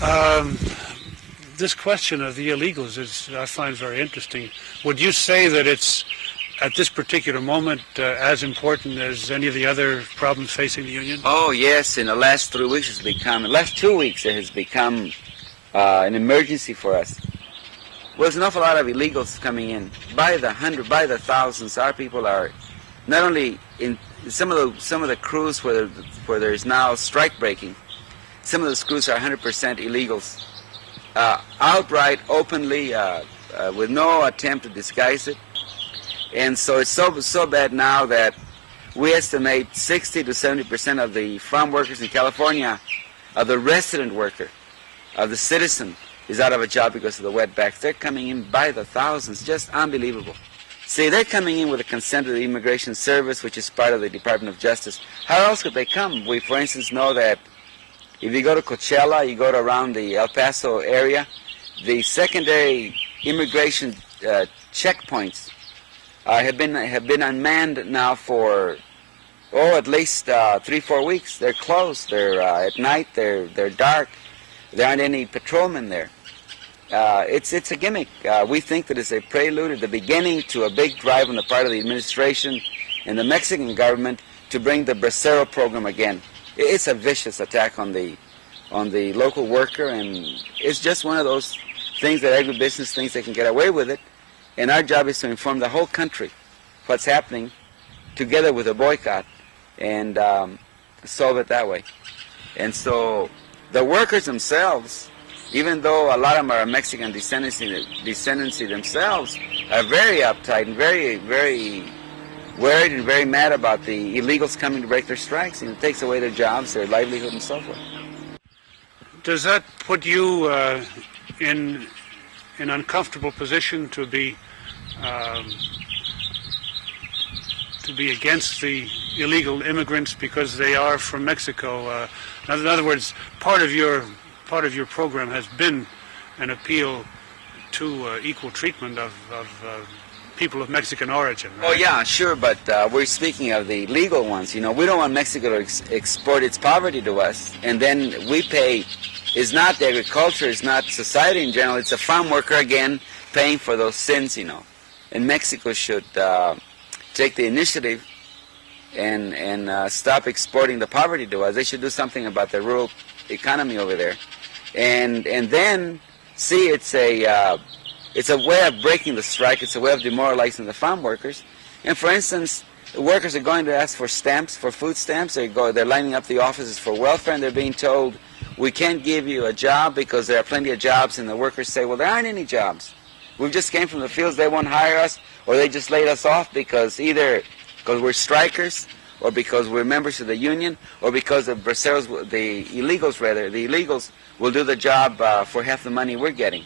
Um, this question of the illegals is, I find, very interesting. Would you say that it's, at this particular moment, as important as any of the other problems facing the union? Oh, yes. In the last 3 weeks, last 2 weeks, it has become an emergency for us. Well, there's an awful lot of illegals coming in by the hundred, by the thousands. Our people are not only in some of the crews where there is now strike breaking. Some of those crews are 100% illegals, outright, openly, with no attempt to disguise it. And so it's so bad now that we estimate 60 to 70% of the farm workers in California, of the resident worker, of the citizen, is out of a job because of the wetbacks. They're coming in by the thousands, just unbelievable. See, they're coming in with the consent of the Immigration Service, which is part of the Department of Justice. How else could they come? We, for instance, know that if you go to Coachella, you go to around the El Paso area, the secondary immigration checkpoints have been unmanned now for at least 3-4 weeks. They're closed. They're at night. They're dark. There aren't any patrolmen there. It's a gimmick. We think that it's a prelude at the beginning to a big drive on the part of the administration and the Mexican government to bring the Bracero program again. It's a vicious attack on the local worker, and it's just one of those things that agribusiness thinks they can get away with it. And our job is to inform the whole country what's happening, together with a boycott, and solve it that way. And so the workers themselves, even though a lot of them are Mexican descendancy themselves, are very uptight and very, very worried and very mad about the illegals coming to break their strikes, and it takes away their jobs, their livelihood, and so forth. Does that put you in an uncomfortable position to be against the illegal immigrants because they are from Mexico? In other words, part of your program has been an appeal to equal treatment of people of Mexican origin, right? Oh, yeah, sure, but we're speaking of the legal ones. You know, we don't want Mexico to export its poverty to us, and then we pay. It's not the agriculture, it's not society in general, it's a farm worker, again, paying for those sins, you know. And Mexico should take the initiative and stop exporting the poverty to us. They should do something about the rural economy over there. And then, see, it's a way of breaking the strike. It's a way of demoralizing the farm workers. And for instance, the workers are going to ask for stamps, for food stamps. They're lining up the offices for welfare, and they're being told, we can't give you a job because there are plenty of jobs. And the workers say, well, there aren't any jobs. We just came from the fields. They won't hire us, or they just laid us off because either because we're strikers, or because we're members of the union, or because the braceros, the illegals will do the job for half the money we're getting.